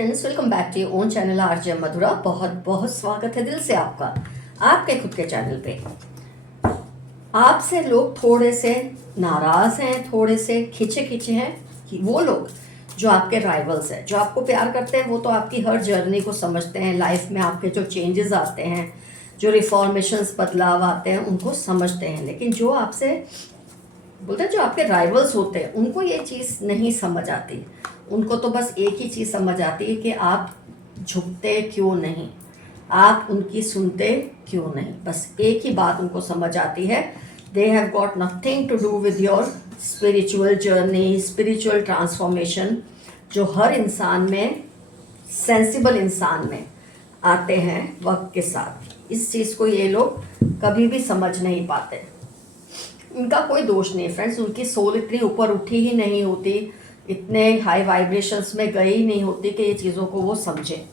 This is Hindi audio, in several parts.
Friends, welcome back to your own channel RJ Madhura. बहुत बहुत स्वागत है दिल से आपका आपके खुद के चैनल पे। आपसे लोग थोड़े से नाराज हैं, थोड़े से खिंचे खिंचे हैं कि वो लोग जो आपके राइवल्स हैं, जो आपको प्यार करते हैं, वो तो आपकी हर जर्नी को समझते हैं। लाइफ में आपके जो चेंजेस आते हैं, जो रिफॉर्मेशंस बदलाव आते हैं, उनको समझते हैं। लेकिन जो आपसे बोलते हैं, जो आपके राइवल्स होते हैं, उनको ये चीज़ नहीं समझ आती। उनको तो बस एक ही चीज़ समझ आती है कि आप झुकते क्यों नहीं, आप उनकी सुनते क्यों नहीं। बस एक ही बात उनको समझ आती है, they have got nothing to do with your spiritual journey, spiritual transformation जो हर इंसान में, सेंसिबल इंसान में आते हैं वक्त के साथ। इस चीज़ को ये लोग कभी भी समझ नहीं पाते। इनका कोई दोष नहीं फ्रेंड्स, उनकी सोल इतनी ऊपर उठी ही नहीं होती, इतने हाई वाइब्रेशंस में गई ही नहीं होती कि ये चीज़ों को वो समझे।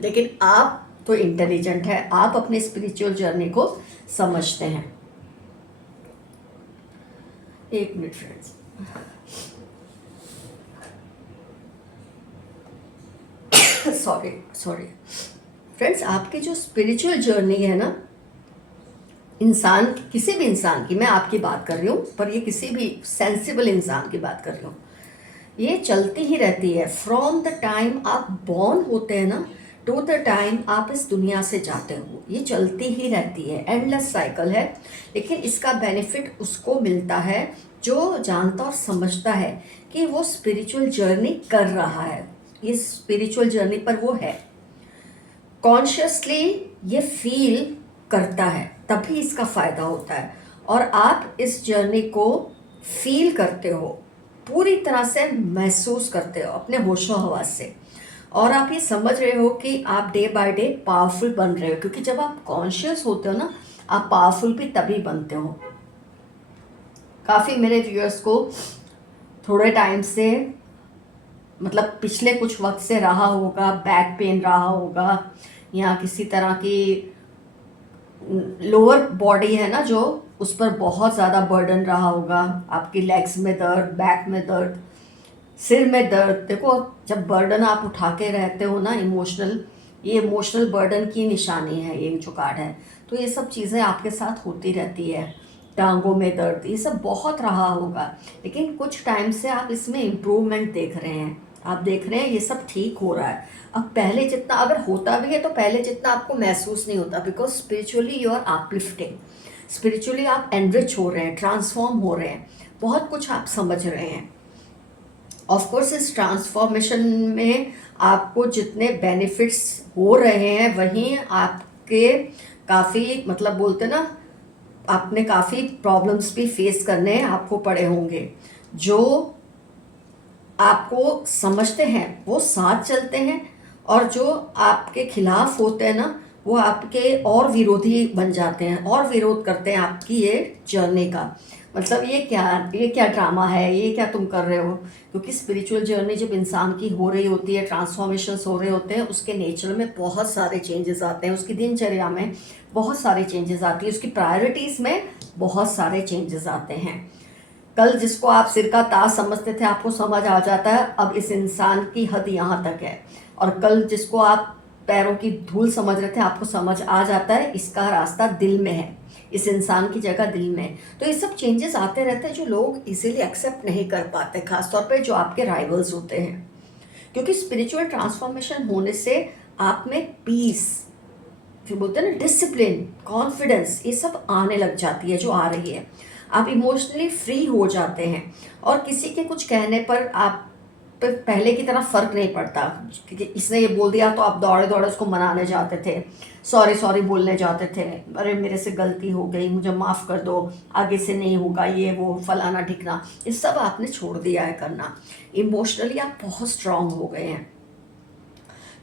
लेकिन आप तो इंटेलिजेंट है, आप अपने स्पिरिचुअल जर्नी को समझते हैं। एक मिनट फ्रेंड्स, सॉरी फ्रेंड्स, आपकी जो स्पिरिचुअल जर्नी है ना, इंसान, किसी भी इंसान की, मैं आपकी बात कर रही हूँ, पर ये किसी भी सेंसिबल इंसान की बात कर रही हूँ, ये चलती ही रहती है। फ्रॉम द टाइम आप बॉर्न होते हैं ना, टू द टाइम आप इस दुनिया से जाते हो, ये चलती ही रहती है, एंडलेस साइकिल है। लेकिन इसका बेनिफिट उसको मिलता है जो जानता और समझता है कि वो स्पिरिचुअल जर्नी कर रहा है, इस स्पिरिचुअल जर्नी पर वो है, कॉन्शियसली ये फील करता है, तभी इसका फ़ायदा होता है। और आप इस जर्नी को फील करते हो, पूरी तरह से महसूस करते हो अपने होशो हवास से, और आप ये समझ रहे हो कि आप डे बाय डे पावरफुल बन रहे हो। क्योंकि जब आप कॉन्शियस होते हो ना, आप पावरफुल भी तभी बनते हो। काफ़ी मेरे व्यूअर्स को थोड़े टाइम से, मतलब पिछले कुछ वक्त से रहा होगा, बैक पेन रहा होगा, या किसी तरह की लोअर बॉडी है ना जो, उस पर बहुत ज़्यादा बर्डन रहा होगा। आपकी लेग्स में दर्द, बैक में दर्द, सिर में दर्द। देखो, जब बर्डन आप उठा के रहते हो ना, इमोशनल, ये इमोशनल बर्डन की निशानी है ये जो कार्ड है। तो ये सब चीज़ें आपके साथ होती रहती है। टांगों में दर्द, ये सब बहुत रहा होगा। लेकिन कुछ टाइम से आप इसमें इम्प्रूवमेंट देख रहे हैं, आप देख रहे हैं ये सब ठीक हो रहा है। अब पहले जितना, अगर होता भी है तो पहले जितना आपको महसूस नहीं होता, because spiritually you are uplifting, spiritually आप एनरिच हो रहे हैं, ट्रांसफॉर्म हो रहे हैं, बहुत कुछ आप समझ रहे हैं। ऑफ कोर्स इस ट्रांसफॉर्मेशन में आपको जितने बेनिफिट्स हो रहे हैं, वहीं आपके काफ़ी, मतलब बोलते ना, आपने काफ़ी प्रॉब्लम्स भी फेस करने आपको पड़े होंगे। जो आपको समझते हैं वो साथ चलते हैं, और जो आपके खिलाफ होते हैं ना, वो आपके और विरोधी बन जाते हैं और विरोध करते हैं आपकी ये जर्नी का। मतलब ये क्या ड्रामा है, ये क्या तुम कर रहे हो। क्योंकि स्पिरिचुअल जर्नी जब इंसान की हो रही होती है, ट्रांसफॉर्मेशंस हो रहे होते हैं, उसके नेचर में बहुत सारे चेंजेस आते हैं, उसकी दिनचर्या में बहुत सारे चेंजेस आती है, उसकी प्रायोरिटीज़ में बहुत सारे चेंजेस आते हैं। कल जिसको आप सिर का ताज समझते थे, आपको समझ आ जाता है अब इस इंसान की हद यहाँ तक है। और कल जिसको आप पैरों की धूल समझ रहे थे, आपको समझ आ जाता है इसका रास्ता दिल में है, इस इंसान की जगह दिल में है। तो ये सब चेंजेस आते रहते हैं जो लोग इजीली एक्सेप्ट नहीं कर पाते, खासतौर पे जो आपके राइवल्स होते हैं। क्योंकि स्पिरिचुअल ट्रांसफॉर्मेशन होने से आप में पीस, फिर बोलते हैं ना डिसिप्लिन, कॉन्फिडेंस, ये सब आने लग जाती है, जो आ रही है। आप इमोशनली फ्री हो जाते हैं, और किसी के कुछ कहने पर आप पर पहले की तरह फ़र्क नहीं पड़ता। क्योंकि इसने ये बोल दिया तो आप दौड़े दौड़े उसको मनाने जाते थे, सॉरी बोलने जाते थे, अरे मेरे से गलती हो गई, मुझे माफ़ कर दो, आगे से नहीं होगा, ये वो फलाना ठिकना, ये सब आपने छोड़ दिया है करना। इमोशनली आप बहुत स्ट्रांग हो गए हैं।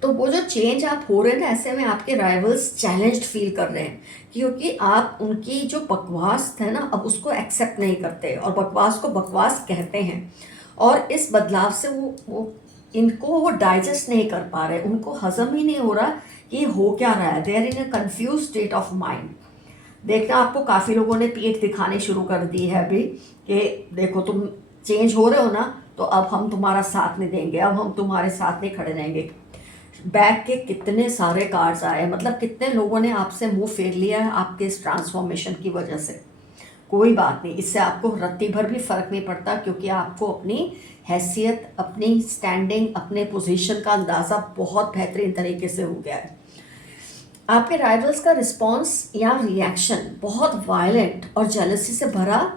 तो वो जो चेंज आप हो रहे हैं ना, ऐसे में आपके राइवल्स चैलेंज्ड फील कर रहे हैं, क्योंकि आप उनकी जो बकवास है ना, अब उसको एक्सेप्ट नहीं करते, और बकवास को बकवास कहते हैं। और इस बदलाव से वो इनको वो डाइजेस्ट नहीं कर पा रहे, उनको हजम ही नहीं हो रहा कि हो क्या रहा है। They are in a confuse state of mind. देखना, आपको काफ़ी लोगों ने पीठ दिखानी शुरू कर दी है अभी कि देखो तुम चेंज हो रहे हो ना, तो अब हम तुम्हारा साथ नहीं देंगे, अब हम तुम्हारे साथ नहीं खड़े रहेंगे। बैक के कितने सारे कार्ड्स आए, मतलब कितने लोगों ने आपसे मुंह फेर लिया है आपके इस ट्रांसफॉर्मेशन की वजह से। कोई बात नहीं, इससे आपको रत्ती भर भी फर्क नहीं पड़ता, क्योंकि आपको अपनी हैसियत, अपनी स्टैंडिंग, अपने पोजीशन का अंदाज़ा बहुत बेहतरीन तरीके से हो गया है। आपके राइवल्स का रिस्पॉन्स या रिएक्शन बहुत वायलेंट और जेलसी से भरा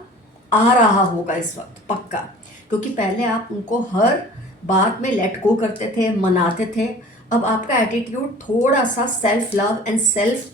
आ रहा होगा इस वक्त, पक्का। क्योंकि पहले आप उनको हर बात में लेट गो करते थे, मनाते थे। अब आपका एटीट्यूड थोड़ा सा सेल्फ लव एंड सेल्फ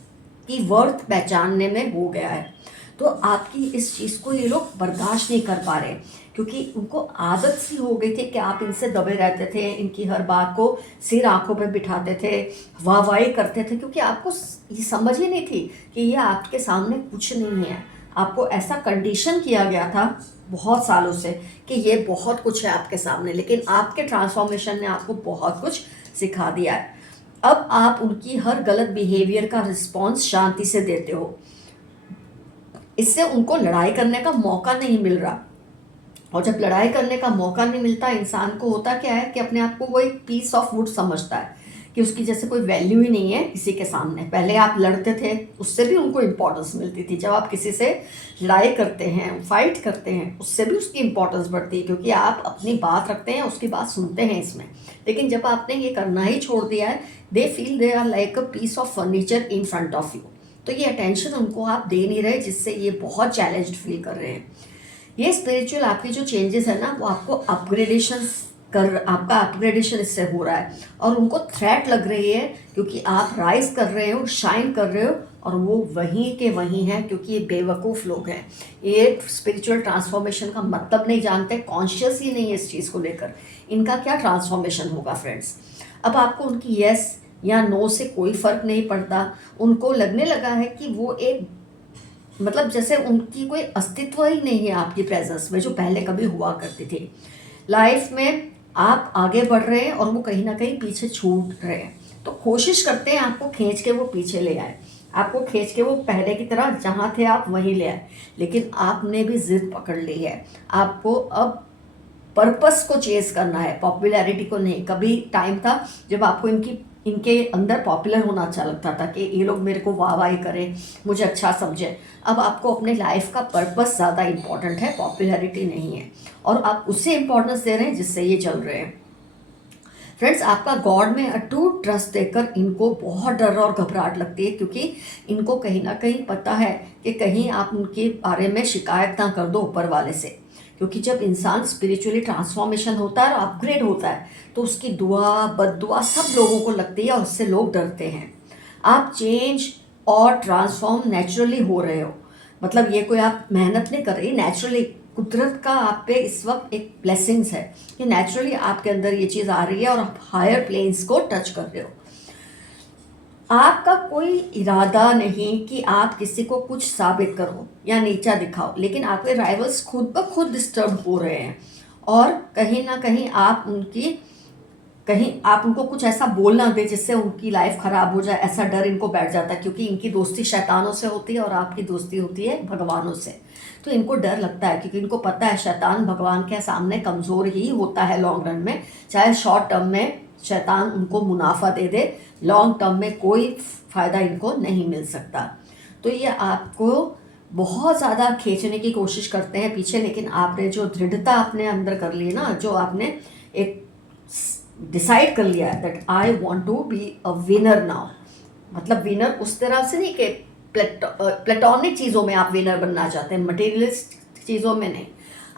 की वर्थ पहचानने में हो गया है। तो आपकी इस चीज़ को ये लोग बर्दाश्त नहीं कर पा रहे, क्योंकि उनको आदत सी हो गई थी कि आप इनसे दबे रहते थे, इनकी हर बात को सिर आंखों पे बिठाते थे, वाहवाही करते थे, क्योंकि आपको ये समझ ही नहीं थी कि ये आपके सामने कुछ नहीं है। आपको ऐसा कंडीशन किया गया था बहुत सालों से कि ये बहुत कुछ है आपके सामने, लेकिन आपके ट्रांसफॉर्मेशन ने आपको बहुत कुछ सिखा दिया है। अब आप उनकी हर गलत बिहेवियर का रिस्पॉन्स शांति से देते हो, इससे उनको लड़ाई करने का मौका नहीं मिल रहा। और जब लड़ाई करने का मौका नहीं मिलता, इंसान को होता क्या है कि अपने आप को वो एक पीस ऑफ वुड समझता है कि उसकी जैसे कोई वैल्यू ही नहीं है किसी के सामने। पहले आप लड़ते थे, उससे भी उनको इम्पोर्टेंस मिलती थी। जब आप किसी से लड़ाई करते हैं, फाइट करते हैं, उससे भी उसकी इम्पोर्टेंस बढ़ती है, क्योंकि आप अपनी बात रखते हैं, उसकी बात सुनते हैं इसमें। लेकिन जब आपने ये करना ही छोड़ दिया है, they feel they are like a piece of furniture in front of you. तो ये अटेंशन उनको आप दे नहीं रहे, जिससे ये बहुत चैलेंज्ड फील कर रहे हैं। ये स्पिरिचुअल आपकी जो चेंजेस है ना, वो आपको आपका अपग्रेडेशन इससे हो रहा है, और उनको थ्रेट लग रही है, क्योंकि आप राइज कर रहे हो, शाइन कर रहे हो, और वो वहीं के वहीं हैं, क्योंकि ये बेवकूफ़ लोग हैं। ये स्पिरिचुअल ट्रांसफॉर्मेशन का मतलब नहीं जानते, कॉन्शियस ही नहीं है इस चीज़ को लेकर। इनका क्या ट्रांसफॉर्मेशन होगा फ्रेंड्स। अब आपको उनकी यस या नो से कोई फ़र्क नहीं पड़ता। उनको लगने लगा है कि वो एक, मतलब जैसे उनकी कोई अस्तित्व ही नहीं है आपकी प्रेजेंस में, जो पहले कभी हुआ करती थी। लाइफ में आप आगे बढ़ रहे हैं और वो कहीं ना कहीं पीछे छूट रहे हैं, तो कोशिश करते हैं आपको खींच के वो पीछे ले आए, आपको खींच के वो पहले की तरह जहाँ थे आप वहीं ले आए। लेकिन आपने भी जिद पकड़ ली है। आपको अब पर्पस को चेज करना है, पॉपुलैरिटी को नहीं। कभी टाइम था जब आपको इनके अंदर पॉपुलर होना अच्छा लगता था कि ये लोग मेरे को वाहवाही करें, मुझे अच्छा समझे। अब आपको अपने लाइफ का पर्पस ज़्यादा इम्पॉर्टेंट है, पॉपुलैरिटी नहीं है, और आप उसे इम्पोर्टेंस दे रहे हैं जिससे ये चल रहे हैं। फ्रेंड्स, आपका गॉड में अटूट ट्रस्ट देकर इनको बहुत डर और घबराहट लगती है, क्योंकि इनको कहीं ना कहीं पता है कि कहीं आप उनके बारे में शिकायत ना कर दो ऊपर वाले से। क्योंकि जब इंसान स्पिरिचुअली ट्रांसफॉर्मेशन होता है और अपग्रेड होता है, तो उसकी दुआ बद्दुआ सब लोगों को लगती है, और उससे लोग डरते हैं। आप चेंज और ट्रांसफॉर्म नेचुरली हो रहे हो, मतलब ये कोई आप मेहनत नहीं कर रही, नेचुरली कुदरत का आप पे इस वक्त एक ब्लेसिंग्स है कि नेचुरली आपके अंदर ये चीज़ आ रही है और आप हायर प्लेन्स को टच कर रहे हो। आपका कोई इरादा नहीं कि आप किसी को कुछ साबित करो या नीचा दिखाओ, लेकिन आपके राइवल्स खुद ब खुद डिस्टर्ब हो रहे हैं, और कहीं ना कहीं आप उनको कुछ ऐसा बोल ना दे जिससे उनकी लाइफ ख़राब हो जाए, ऐसा डर इनको बैठ जाता है। क्योंकि इनकी दोस्ती शैतानों से होती है और आपकी दोस्ती होती है भगवानों से। तो इनको डर लगता है, क्योंकि इनको पता है शैतान भगवान के सामने कमज़ोर ही होता है लॉन्ग रन में। चाहे शॉर्ट टर्म में शैतान उनको मुनाफा दे दे, लॉन्ग टर्म में कोई फ़ायदा इनको नहीं मिल सकता। तो ये आपको बहुत ज़्यादा खींचने की कोशिश करते हैं पीछे, लेकिन आपने जो दृढ़ता अपने अंदर कर ली ना, जो आपने एक डिसाइड कर लिया है that I want to be a winner now, मतलब विनर उस तरह से नहीं कि प्लेटोनिक चीज़ों में आप विनर बनना चाहते हैं, मटेरियलिस्ट चीज़ों में नहीं।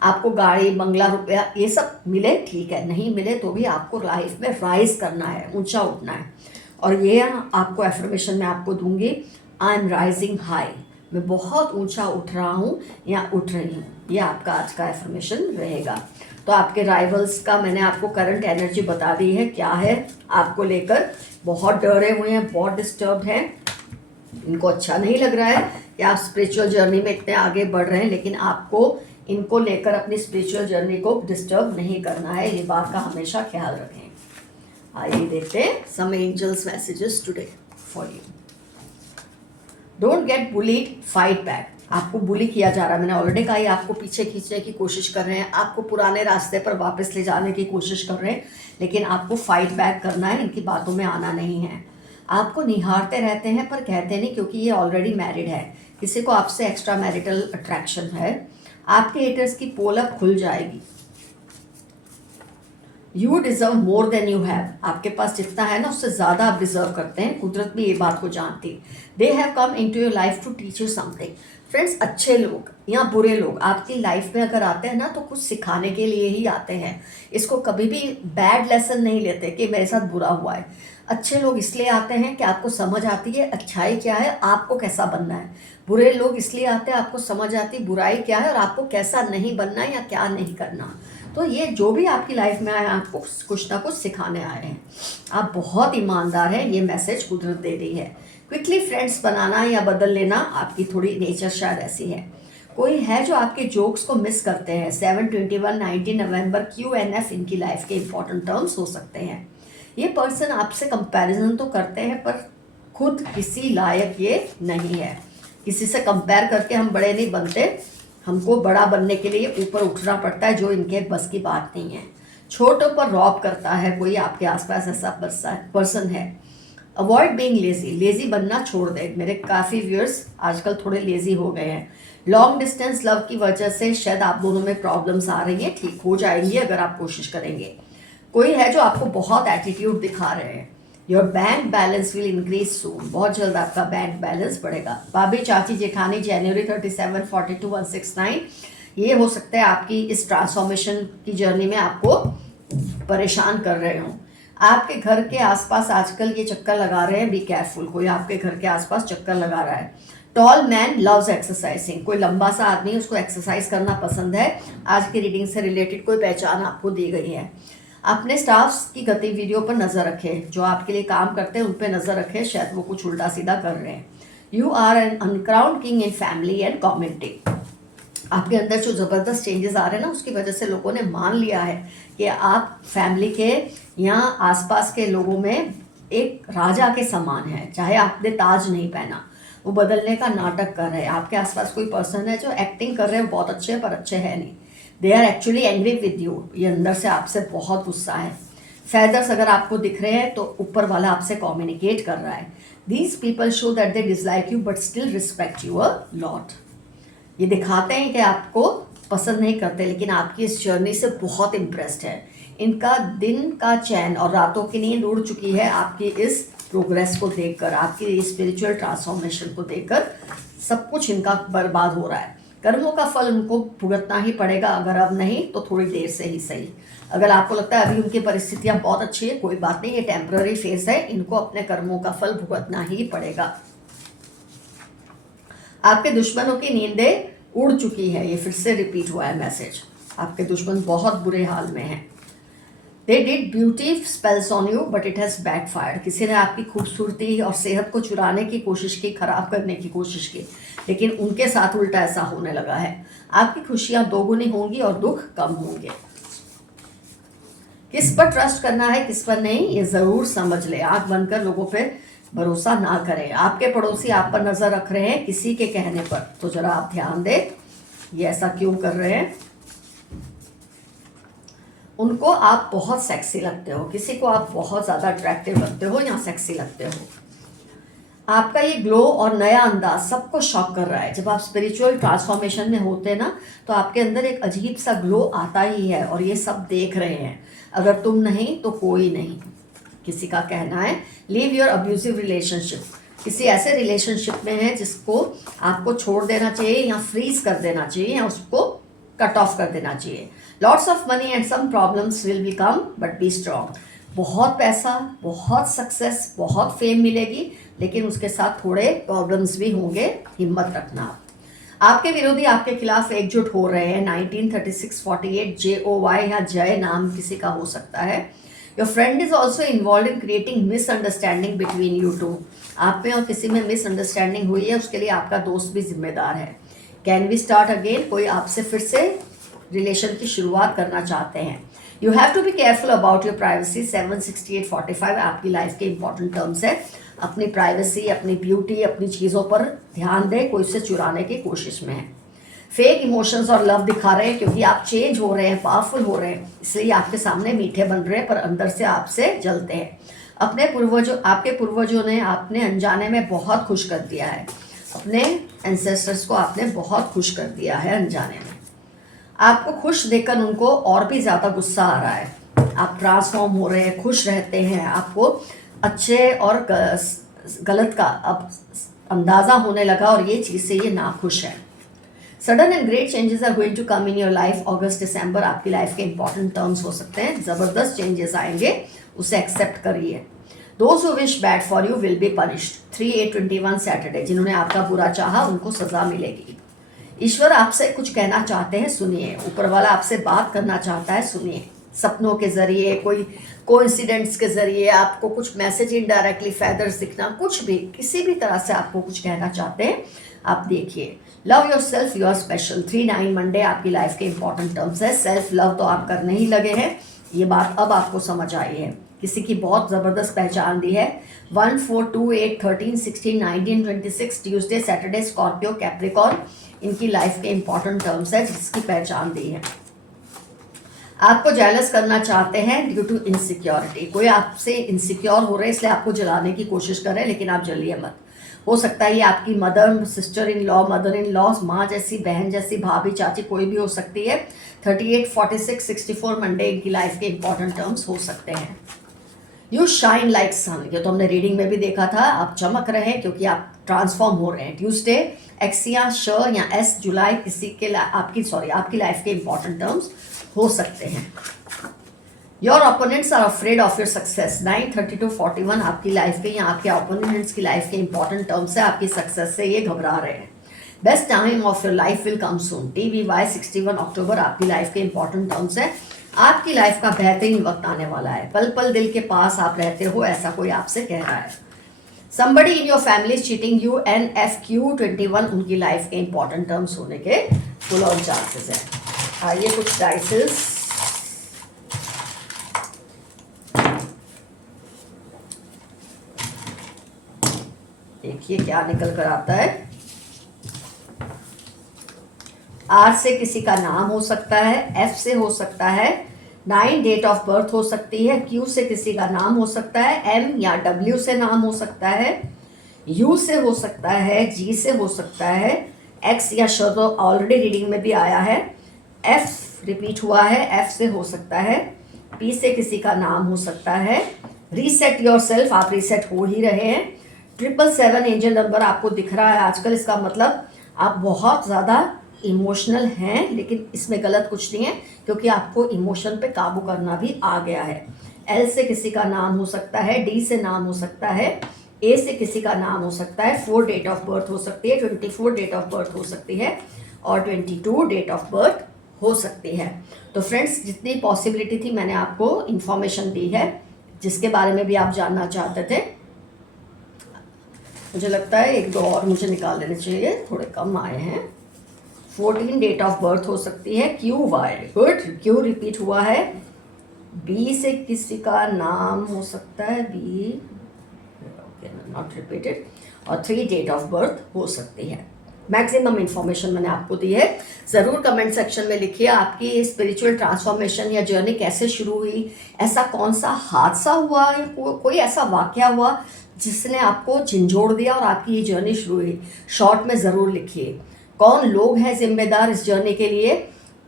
आपको गाड़ी बंगला रुपया ये सब मिले ठीक है, नहीं मिले तो भी आपको लाइफ में राइज करना है, ऊंचा उठना है। और ये आपको एफर्मेशन में आपको दूंगी, आई एम राइजिंग हाई, मैं बहुत ऊंचा उठ रहा हूँ या उठ रही हूँ। ये आपका आज का एफर्मेशन रहेगा। तो आपके राइवल्स का मैंने आपको करंट एनर्जी बता दी है क्या है, आपको लेकर बहुत डरे हुए हैं, बहुत डिस्टर्ब हैं, इनको अच्छा नहीं लग रहा है कि आप स्पिरिचुअल जर्नी में इतने आगे बढ़ रहे हैं, लेकिन आपको इनको लेकर अपनी स्पिरिचुअल जर्नी को डिस्टर्ब नहीं करना है, ये बात का हमेशा ख्याल रखें। आइए देखते हैं some angels messages today for you. Don't get bullied, fight back. आपको बुली किया जा रहा है, मैंने ऑलरेडी कहा, ये आपको पीछे खींचने की कोशिश कर रहे हैं, आपको पुराने रास्ते पर वापस ले जाने की कोशिश कर रहे हैं, लेकिन आपको फाइट बैक करना है, इनकी बातों में आना नहीं है। आपको निहारते रहते हैं पर कहते नहीं, क्योंकि ये ऑलरेडी मैरिड है, किसी को आपसे एक्स्ट्रा मैरिटल अट्रैक्शन है। आपके हेटर्स की पोल अप खुल जाएगी। You deserve more than you have, आपके पास जितना है ना उससे ज़्यादा आप डिजर्व करते हैं, कुदरत भी ये बात को जानती। They have come into your life to teach you something. Friends, अच्छे लोग या बुरे लोग आपकी लाइफ में अगर आते हैं ना तो कुछ सिखाने के लिए ही आते हैं। इसको कभी भी बैड लेसन नहीं लेते कि मेरे साथ बुरा हुआ है। अच्छे लोग इसलिए आते हैं कि आपको समझ आती है अच्छाई क्या है, आपको कैसा बनना है। बुरे लोग इसलिए आते हैं, आपको समझ आती बुराई क्या है और आपको कैसा नहीं बनना या क्या नहीं करना। तो ये जो भी आपकी लाइफ में आए आपको कुछ ना कुछ सिखाने आए हैं। आप बहुत ईमानदार हैं, ये मैसेज कुदरत दे रही है। क्विकली फ्रेंड्स बनाना या बदल लेना आपकी थोड़ी नेचर शायद ऐसी है। कोई है जो आपके जोक्स को मिस करते हैं। 7/21 19 नवंबर QNF इनकी लाइफ के इंपॉर्टेंट टर्म्स हो सकते हैं। ये पर्सन आपसे कंपैरिजन तो करते हैं पर खुद किसी लायक ये नहीं है। किसी से कंपेयर करके हम बड़े नहीं बनते, हमको बड़ा बनने के लिए ऊपर उठना पड़ता है, जो इनके बस की बात नहीं है। छोटों पर रॉब करता है कोई आपके आसपास ऐसा पर्सन है। अवॉइड बीइंग लेजी, लेजी बनना छोड़ दे। मेरे काफ़ी व्यूअर्स आजकल थोड़े लेजी हो गए हैं। लॉन्ग डिस्टेंस लव की वजह से शायद आप दोनों में प्रॉब्लम्स आ रही हैं, ठीक हो जाएंगी अगर आप कोशिश करेंगे। कोई है जो आपको बहुत एटीट्यूड दिखा रहे हैं। Your bank balance will increase soon, बहुत जल्द आपका बैंक बैलेंस बढ़ेगा। भाभी चाची जेठानी जनवरी 37 42 169, ये हो सकता है आपकी इस ट्रांसफॉर्मेशन की जर्नी में आपको परेशान कर रहे हो। आपके घर के आसपास आजकल ये चक्कर लगा रहे हैं, बी केयरफुल, कोई आपके घर के आसपास चक्कर लगा रहा है। टॉल मैन लव्स एक्सरसाइजिंग, कोई लंबा सा आदमी उसको एक्सरसाइज करना पसंद है। आज की रीडिंग से रिलेटेड कोई पहचान आपको दी गई है। अपने स्टाफ्स की गतिविधियों पर नज़र रखें, जो आपके लिए काम करते हैं उन पर नज़र रखें, शायद वो कुछ उल्टा सीधा कर रहे हैं। You are an uncrowned king in family and community, आपके अंदर जो ज़बरदस्त चेंजेस आ रहे हैं ना उसकी वजह से लोगों ने मान लिया है कि आप फैमिली के या आसपास के लोगों में एक राजा के समान है। चाहे आपने ताज नहीं पहना, वो बदलने का नाटक कर रहे हैं। आपके आसपास कोई पर्सन है जो एक्टिंग कर रहे हैं, बहुत अच्छे हैं पर अच्छे हैं नहीं। They are actually angry with you, ये अंदर से आपसे बहुत गुस्सा है। फेदर्स अगर आपको दिख रहे हैं तो ऊपर वाला आपसे कम्युनिकेट कर रहा है। These people show that they dislike you but still respect you a lot, ये दिखाते हैं कि आपको पसंद नहीं करते लेकिन आपकी इस जर्नी से बहुत इम्प्रेस्ड है। इनका दिन का चैन और रातों की नींद उड़ चुकी है आपकी इस प्रोग्रेस को देखकर, आपकी स्पिरिचुअल ट्रांसफॉर्मेशन को देखकर। सब कुछ इनका बर्बाद हो रहा है। कर्मों का फल उनको भुगतना ही पड़ेगा, अगर अब नहीं तो थोड़ी देर से ही सही। अगर आपको लगता है अभी उनकी परिस्थितियां बहुत अच्छी है, कोई बात नहीं, ये टेम्पररी फेज है, इनको अपने कर्मों का फल भुगतना ही पड़ेगा। आपके दुश्मनों की नींदें उड़ चुकी है, ये फिर से रिपीट हुआ है मैसेज। आपके दुश्मन बहुत बुरे हाल में हैं। They did beauty spells on you but it has backfired, किसी ने आपकी खूबसूरती और सेहत को चुराने की कोशिश की, खराब करने की कोशिश की, लेकिन उनके साथ उल्टा ऐसा होने लगा है। आपकी खुशियां दोगुनी होंगी और दुख कम होंगे। किस पर ट्रस्ट करना है किस पर नहीं, ये ज़रूर समझ ले। आंख बंद कर लोगों पे भरोसा ना करें। आपके पड़ोसी आप पर नज़र रख रहे हैं किसी के कहने पर, तो जरा आप ध्यान दें ये ऐसा क्यों कर रहे हैं। उनको आप बहुत सेक्सी लगते हो, किसी को आप बहुत ज़्यादा अट्रैक्टिव लगते हो या सेक्सी लगते हो। आपका ये ग्लो और नया अंदाज सबको शॉक कर रहा है। जब आप स्पिरिचुअल ट्रांसफॉर्मेशन में होते हैं ना तो आपके अंदर एक अजीब सा ग्लो आता ही है और ये सब देख रहे हैं। अगर तुम नहीं तो कोई नहीं, किसी का कहना है। लीव योर अब्यूसिव रिलेशनशिप, किसी ऐसे रिलेशनशिप में है जिसको आपको छोड़ देना चाहिए या फ्रीज कर देना चाहिए या उसको कट ऑफ कर देना चाहिए। Lots of money and some problems will be come but be strong, बहुत पैसा, बहुत सक्सेस, बहुत फेम मिलेगी, लेकिन उसके साथ थोड़े प्रॉब्लम्स भी होंगे, हिम्मत रखना। आपके विरोधी आपके खिलाफ एकजुट हो रहे हैं। 1936-48 JOY या जय नाम किसी का हो सकता है। Your friend is also involve in creating misunderstanding between you two, आप में और किसी में मिसअंडरस्टैंडिंग हुई है, उसके लिए आपका दोस्त भी जिम्मेदार है। कैन वी स्टार्ट अगेन, कोई आपसे फिर से रिलेशन की शुरुआत करना चाहते हैं। You have to be careful about your privacy. 7/68/45 आपकी लाइफ के इंपॉर्टेंट टर्म्स है। अपनी प्राइवेसी, अपनी ब्यूटी, अपनी चीज़ों पर ध्यान दें, कोई उसे चुराने की कोशिश में है। फेक इमोशंस और लव दिखा रहे हैं क्योंकि आप चेंज हो रहे हैं, पावरफुल हो रहे हैं, इसलिए आपके सामने मीठे बन रहे हैं पर अंदर से आपसे जलते हैं। आपके पूर्वजों ने आपने अनजाने में बहुत खुश कर दिया है, अपने एंसेस्टर्स को आपने बहुत खुश कर दिया है अनजाने में। आपको खुश देखकर उनको और भी ज़्यादा गुस्सा आ रहा है। आप ट्रांसफॉर्म हो रहे हैं, खुश रहते हैं, आपको अच्छे और गलत का अब अंदाज़ा होने लगा और ये चीज़ से ये नाखुश है। Sudden and great changes are going to come in your life. अगस्त दिसंबर आपकी लाइफ के इंपॉर्टेंट टर्म्स हो सकते हैं, ज़बरदस्त चेंजेस आएंगे, उसे एक्सेप्ट करिए। Those who wish bad for you will be punished. 3/8/21 Saturday, जिन्होंने आपका बुरा चाहा उनको सजा मिलेगी। ईश्वर आपसे कुछ कहना चाहते हैं, सुनिए। ऊपर वाला आपसे बात करना चाहता है, सुनिए। सपनों के जरिए, कोई कोइंसिडेंट्स के जरिए आपको कुछ मैसेज, इनडायरेक्टली फेदर्स दिखना, कुछ भी किसी भी तरह से आपको कुछ कहना चाहते हैं, आप देखिए। Love yourself, you are special. 3/9 Monday आपकी लाइफ के इंपॉर्टेंट टर्म्स है। सेल्फ लव तो आप करने ही लगे हैं, ये बात अब आपको समझ आई है। किसी की बहुत ज़बरदस्त पहचान दी है। 1, 4, 2, 8, 13, 16, 19, 26 ट्यूसडे, सैटरडे, स्कॉर्पियो, कैप्रिकॉर्न, इनकी लाइफ के इंपॉर्टेंट टर्म्स है जिसकी पहचान दी है। आपको जेलस करना चाहते हैं ड्यू टू इनसिक्योरिटी। कोई आपसे इनसिक्योर हो रहे हैं इसलिए आपको जलाने की कोशिश कर रहे हैं, लेकिन आप जलिए मत। हो सकता है ये आपकी mother, sister in law, mother in law, माँ जैसी, बहन जैसी, भाभी, चाची, कोई भी हो सकती है। 38, 46, 64 मंडे इनकी लाइफ के इंपॉर्टेंट टर्म्स हो सकते हैं। यू शाइन लाइक सन, ये तो हमने रीडिंग में भी देखा था। आप चमक रहे हैं क्योंकि आप ट्रांसफॉर्म हो रहे हैं। ट्यूसडे, एक्स या श या एस, जुलाई, किसी के आपकी लाइफ के इंपॉर्टेंट टर्म्स हो सकते हैं। Your opponents are afraid of your success. 9/32/41 आपकी लाइफ के या आपके ओपोनेंट्स की लाइफ के इंपॉर्टेंट टर्म्स है। आपकी सक्सेस से ये घबरा रहे हैं। Best time of your life will come soon. TVY 61 अक्टूबर आपकी लाइफ के इंपॉर्टेंट टर्म्स है। आपकी लाइफ का बेहतरीन वक्त आने वाला है। पल पल दिल के पास आप रहते हो, ऐसा कोई आपसे कह रहा है। somebody in your family is cheating you। NFQ21 उनकी लाइफ के इंपॉर्टेंट टर्म्स होने के फुल ऑन चांसेस है। आइए कुछ डाइसेस देखिए क्या निकल कर आता है। R से किसी का नाम हो सकता है, F से हो सकता है, 9 डेट ऑफ बर्थ हो सकती है, Q से किसी का नाम हो सकता है, M या W से नाम हो सकता है, U से हो सकता है, G से हो सकता है, X या श तो ऑलरेडी रीडिंग में भी आया है, F रिपीट हुआ है, F से हो सकता है, P से किसी का नाम हो सकता है। रीसेट योर सेल्फ, आप रीसेट हो ही रहे हैं। 777 एंजल नंबर आपको दिख रहा है आजकल, इसका मतलब आप बहुत ज़्यादा इमोशनल हैं, लेकिन इसमें गलत कुछ नहीं है क्योंकि आपको इमोशन पे काबू करना भी आ गया है। L से किसी का नाम हो सकता है, D से नाम हो सकता है, A से किसी का नाम हो सकता है, 4 डेट ऑफ बर्थ हो सकती है, 24 डेट ऑफ बर्थ हो सकती है और 22 डेट ऑफ बर्थ हो सकती है। तो फ्रेंड्स, जितनी पॉसिबिलिटी थी मैंने आपको इंफॉर्मेशन दी है, जिसके बारे में भी आप जानना चाहते थे। मुझे लगता है 1-2 और मुझे निकाल लेने चाहिए, थोड़े कम आए हैं। 14 डेट ऑफ बर्थ हो सकती है। QY, गुड, Q रिपीट हुआ है। B से किसी का नाम हो सकता है, B नॉट रिपीटेड, और 3 डेट ऑफ बर्थ हो सकती है। मैक्सिमम इंफॉर्मेशन मैंने आपको दी है। ज़रूर कमेंट सेक्शन में लिखिए आपकी स्पिरिचुअल ट्रांसफॉर्मेशन या जर्नी कैसे शुरू हुई, ऐसा कौन सा हादसा हुआ या कोई ऐसा वाकया हुआ जिसने आपको झंझोड़ दिया और आपकी ये जर्नी शुरू हुई। शॉर्ट में ज़रूर लिखिए। कौन लोग हैं जिम्मेदार इस जर्नी के लिए।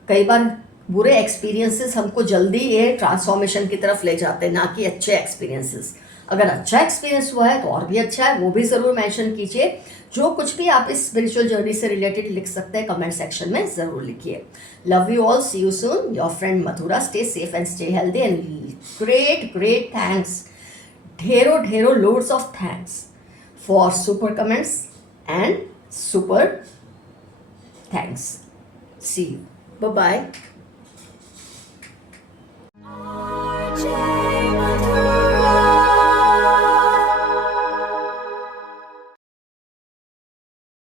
कई बार बुरे एक्सपीरियंसेस हमको जल्दी ये ट्रांसफॉर्मेशन की तरफ ले जाते हैं, ना कि अच्छे एक्सपीरियंसेस। अगर अच्छा एक्सपीरियंस हुआ है तो और भी अच्छा है, वो भी ज़रूर मेंशन कीजिए। जो कुछ भी आप इस स्पिरिचुअल जर्नी से रिलेटेड लिख सकते हैं कमेंट सेक्शन में ज़रूर लिखिए। Love you all, see you soon, your friend Mathura. Stay safe and stay healthy and great thanks, ढेरों loads of thanks for super comments and super thanks. See you, bye bye.